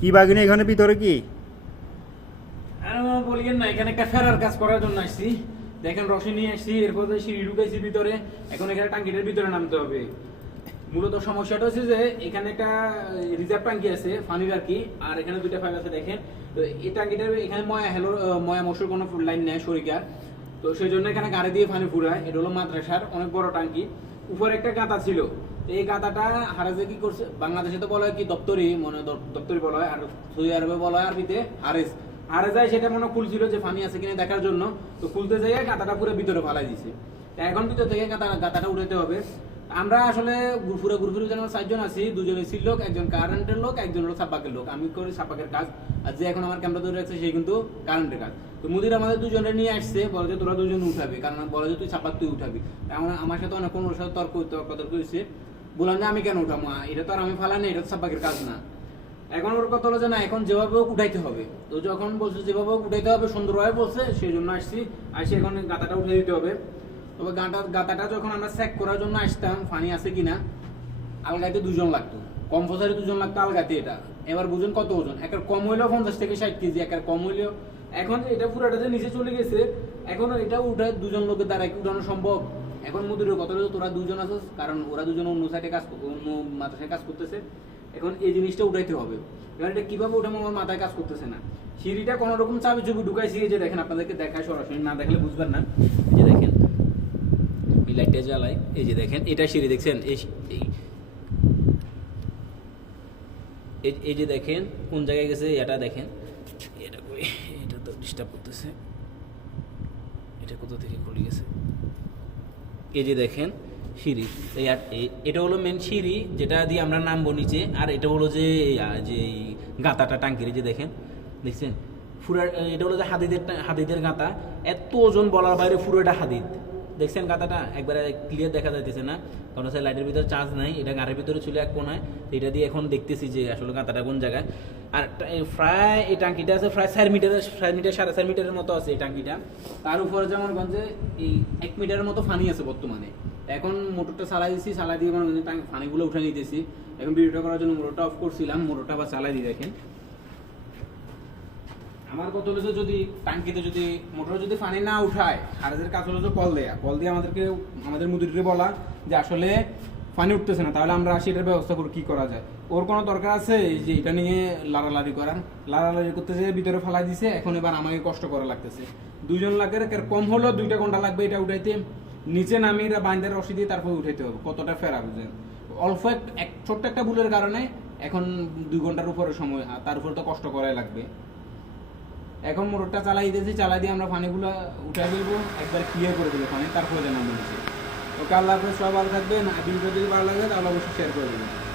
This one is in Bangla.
কি বাগিনী এখানে ভিতরে কি? একটা রিজার্ভ আছে আর কি, আর এখানে দুইটা দেখেন। তো এই এখানে মশুর কোনো লাইন তো সেই জন্য এখানে গাড়ি দিয়ে পানি ফুরায়। এটা হলো মাদ্রাসার অনেক বড় টাঙ্কি। উপরে একটা গাঁথা ছিল। তো এই গাঁথাটা হারাজে কি করছে? বাংলাদেশে তো বলা হয় কি, দপ্তরি, মনে দপ্তরি বলা হয়, আর সৌদি আরবে বলা হয় আরবিতে হারেস হারে যায় সেটা মনে খুলছিল যে পানি আছে কিনা দেখার জন্য। তো খুলতে যাই গাঁথাটা পুরো ভিতরে ফালাই দিছে। এখন ভিতর থেকে গাঁথা গাঁথাটা উঠাতে হবে। আমরা আসলে পুরো গ্রুপের ভিতরে আমরা চারজন আছি, দুজন এসির লোক, একজন কারেন্টের লোক, একজন হলো সাপাকের লোক। আমি করি সাপাকের কাজ। আর যে এখন আমার ক্যামেরা ধরে রাখছে, সে কিন্তু কারেন্টের কাজ। তো মুদির আমাদের দুজনে নিয়ে আসছে, বলে যে তোরা দুজন উঠাবি। কারণ বলে যে তুই সাপাক তুই উঠাবি। আমার সাথে অনেক কোনো সাথে তর্ক তর্ক তর্ক হয়েছে। বললাম যে আমি কেন উঠাবো আ, এটা তো আর আমি ফালাই না এটা তো সাপাকের কাজ না। এখন ওর কথা হলো যে না এখন যেভাবে হোক উঠাইতে হবে। তো যখন বলছে যেভাবে হোক উঠাইতে হবে সুন্দরভাবে বলছে সেই জন্য আসছি। আসি এখন গাতাটা উঠে দিতে হবে। তবে গাঁটা গাতাটা যখন আমরা চেক করার জন্য আসতাম ফানি আছে কিনা আলগাইতে দুজন লাগতো। কম ফসারে দুজন লাগতো আলগাতে এটা। এবার বুঝুন কত ওজন। একের কম হইলেও পঞ্চাশ থেকে ষাট কেজি একের কম হইলেও এখন এটা পুরাটা যে নিচে চলে গেছে এখন এটা উঠে দুজন লোকের দ্বারা কি উঠানো সম্ভব? এখন মুদিরের কথা হলো তোরা দুজন আছিস, কারণ ওরা দুজন অন্য সাইডে কাজ অন্য মাথায় কাজ করতেছে। এখন এই জিনিসটা উঠাইতে হবে। এবার এটা কীভাবে উঠে আমার মাথায় কাজ করতেছে না। সিঁড়িটা কোনো রকম চাবি চুবি ঢুকাইছি, এই যে দেখেন আপনাদেরকে দেখায় সরাসরি, না দেখলে বুঝবেন না। এই যে দেখেন লাইটটা জ্বালাই, এই যে দেখেন, এটা সিঁড়ি, দেখছেন? এই এই- যে দেখেন, কোন জায়গায় গেছে এটা দেখেন। এটা এটা তো ডিস্টার্ব করতেছে। এটা কোথা থেকে খুলে গেছে? এই যে দেখেন, সিঁড়ি। আর- এটা হলো মেন সিঁড়ি, যেটা দিয়ে আমরা নামবো নিচে, আর এটা হলো যে যে গাঁতাটা টাঙ্কির যে দেখেন, দেখছেন? ফুরা এটা হলো যে হাদিদের হাদিদের গাঁতা এত ওজন বলার বাইরে ফুরোটা হাদিদ। দেখছেন গাঁতাটা একবারে ক্লিয়ার দেখা যাইতেছে না। কারণ হচ্ছে লাইটের ভিতরে চার্জ নাই, এটা গাড়ির ভিতরে ছিল এক কোনায়, তো এটা দিয়ে এখন দেখতেছি যে আসলে গাঁতাটা কোন জায়গায়। আর প্রায় এই টাঙ্কিটা আছে প্রায় চার মিটারের চার মিটার সাড়ে চার মিটারের মতো আছে এই টাঙ্কিটা। তার উপরে যেমন গঞ্জে এই এক মিটারের মতো ফানি আছে বর্তমানে। এখন মোটরটা চালাই দিছি, চালাই দিয়ে মনে টাঙ্কি পানিগুলো উঠে নিতেছি। এখন ভিডিওটা করার জন্য মোটরটা অফ করছিলাম মোটরটা আবার চালাই দিয়ে দেখেন। আমার কথা হলো যে যদি টাঙ্কিতে যদি মোটর যদি পানি না উঠায় হারাজের কাজ হলো যে কল দেয়া। কল দিয়ে আমাদেরকে, আমাদের মুদিরকে বলা যে আসলে পানি উঠতেছে না, তাহলে আমরা আসি, এটার ব্যবস্থা করি কি করা যায়? ওর কোনো দরকার আছে যে এটা নিয়ে লাড়ালাড়ি করার লাড়ালাড়ি করতে যে ভিতরে ফেলাই দিছে, এখন এবার আমাকে কষ্ট করা লাগতেছে। দুজন লাগে এর কম হলেও দুইটা ঘণ্টা লাগবে এটা উঠাইতে। নিচে নামিয়ে এটা বাইন্ডার রশি দিয়ে তারপর উঠাইতে হবে, কতটা ফেরা বুঝেন? অল্প এক- ছোট্ট একটা ভুলের কারণে এখন দুই ঘণ্টার উপরে সময় আর তার উপর তো কষ্ট করাই লাগবে। এখন মোটরটা চালাই দিয়েছি, চালাই দিয়ে আমরা পানিগুলো উঠাই ফেলব, একবার ক্লিয়ার করে দেবো পানি, তারপরে জানাব ওকে, আল্লাহ হাফেজ, সবাই ভালো থাকবেন। ভিডিও যদি ভালো লাগে তাহলে অবশ্যই শেয়ার করে দেবেন।